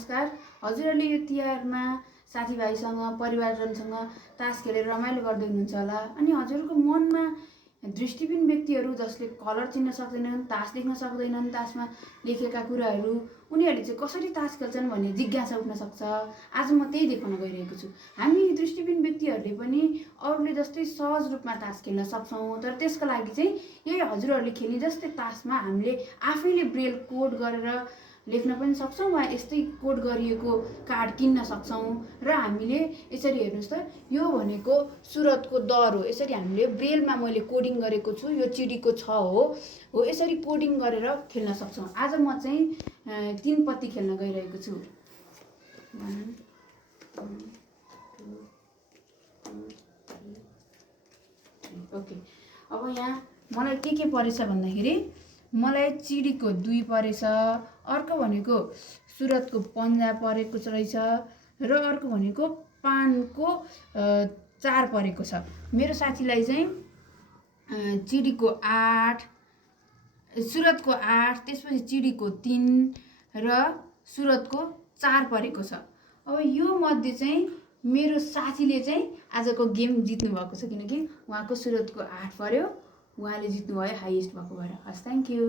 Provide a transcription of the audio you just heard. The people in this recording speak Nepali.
नमस्कार। हजुरहरूले यो तिहारमा साथीभाइसँग परिवारजनसँग तास खेलेर रमाइलो गर्दै हुनुहुन्छ होला। अनि हजुरहरूको मनमा दृष्टिबिन व्यक्तिहरू जसले कलर चिन्न सक्दैनन्, तास देख्न सक्दैनन्, तासमा लेखेका कुराहरू उनीहरूले चाहिँ कसरी तास खेल्छन् भन्ने जिज्ञासा उठ्न सक्छ। आज म त्यही देखाउन गइरहेको छु। हामी दृष्टिबिन व्यक्तिहरूले पनि अरूले जस्तै सहज रूपमा तास खेल्न सक्छौँ, तर त्यसको लागि चाहिँ यही हजुरहरूले खेल्ने जस्तै तासमा हामीले आफैले ब्रेल कोड गरेर लेख्न पनि सक्छौँ वा यस्तै कोड गरिएको कार्ड किन्न सक्छौँ। र हामीले यसरी हेर्नुहोस् त, यो भनेको सुरतको दर हो। यसरी हामीले ब्रेलमा मैले कोडिङ गरेको छु, यो चिडीको 6 हो यसरी कोडिङ गरेर खेल्न सक्छौँ। आज म चाहिँ 3 पत्ती खेल्न गइरहेको छु। 1 2 3 ओके। अब यहाँ मलाई के परेछ भन्दाखेरि मलाई चिडीको 2 परेछ, अर्को भनेको सुरतको पन्जा परेको रहेछ र अर्को भनेको पानको 4 परेको छ। मेरो साथीलाई चाहिँ चिडीको 8, सुरतको 8, त्यसपछि चिडीको 3 र सुरतको 4 परेको छ। अब यो मध्ये चाहिँ मेरो साथीले चाहिँ आजको गेम जित्नु भएको छ, किनकि उहाँको सुरतको 8 पर्यो, उहाँले जित्नुभयो हाइएस्ट भएको भएर। हस्, थ्याङ्क यू।